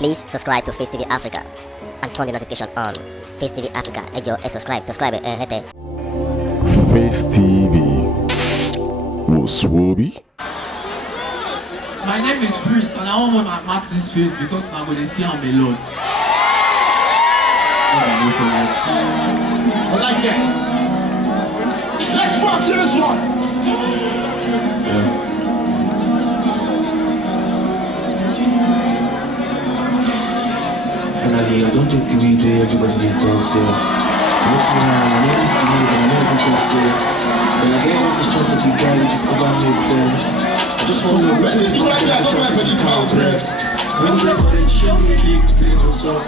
Please subscribe to Facetv Africa and turn the notification on. Facetv Africa, ẹ jọ̀ọ́ subscribe, hete. Face TV was Swoby. My name is Priest and I want to mark this face because I'm going to see him a lot. I like that. Let's rock to this one. Finally, I don't take the weed where everybody did talk, so what's wrong? I know this to me, but I never got it. When I get drunk, it's trying to be guy, we discover milk first. I just want to know what's in the body, I don't have any cow breast. When you got it, show me a big thing, what's up?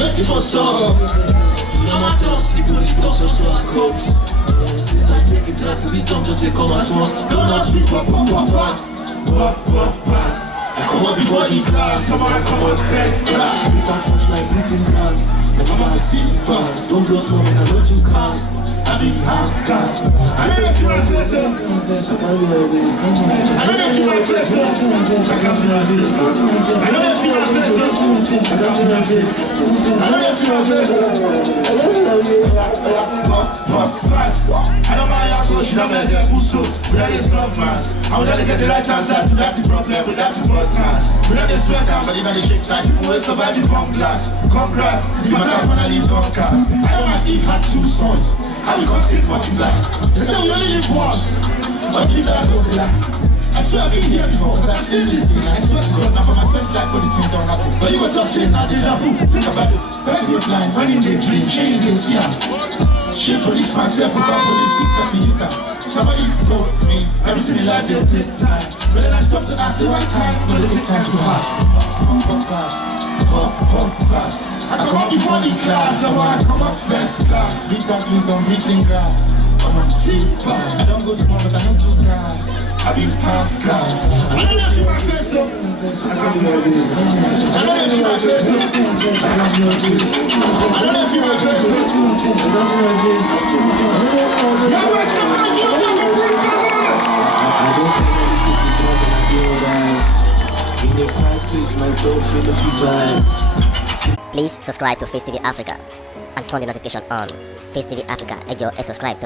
Ready for some. No matter how sleep, when she talks, so as cops. Since I take it like wisdom, just they come at once. Don't ask me for puff, pass. I come out before the class, someone come out first class. We pass much like breathing glass. My mama see pass, don't blow smoke, I know too cast. I be half cast. I don't know if you want to flex up. I don't know if you want to flex up. I can't feel like this. I don't know if you want to flex up. I can't feel like this. I don't know if you want to flex up. Puff, fast. I don't mind how go, she don't mess up, so we don't get soft mass. I would rather get the right answer to that problem without the podcast. We don't get sweat and body don't shake like people will survive the bomb blast. Congrats, the matter finally don't cast. I don't mind if had 2 sons. How we gonna take what you like? They say we only live once, but if that's what's like. I swear I've been here before, cause I've seen this thing. I swear to God, now for my first life, for the thing don't happen. But you go talk shit, now deja vu. Think about it. That's good line, when in the dream, she in the see her. She police myself, who can't police it, persecutor. Somebody told me, everything in life, they'll take time. But then I stopped to ask, one time, will it take time to pass? Puff, pass. I come out before the class, so I come out first class. Big that wisdom, beating grass. I'm on see pass. I don't go small, but I don't too fast. I be half cast. I don't know if you want first up. I can't feel like this. I don't know if you want first up. I can't feel like this. I don't know if you want first up. I don't feel like this. Yo, make some noise, you take a break, I don't feel like you can talk and I do alright. In the quiet place, my dogs feel the few bites. Please subscribe to Facetv Africa and turn the notification on. Facetv Africa, ẹ jọ̀ọ́ subscribe,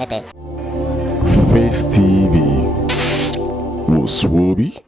hete. Face TV was Swoby.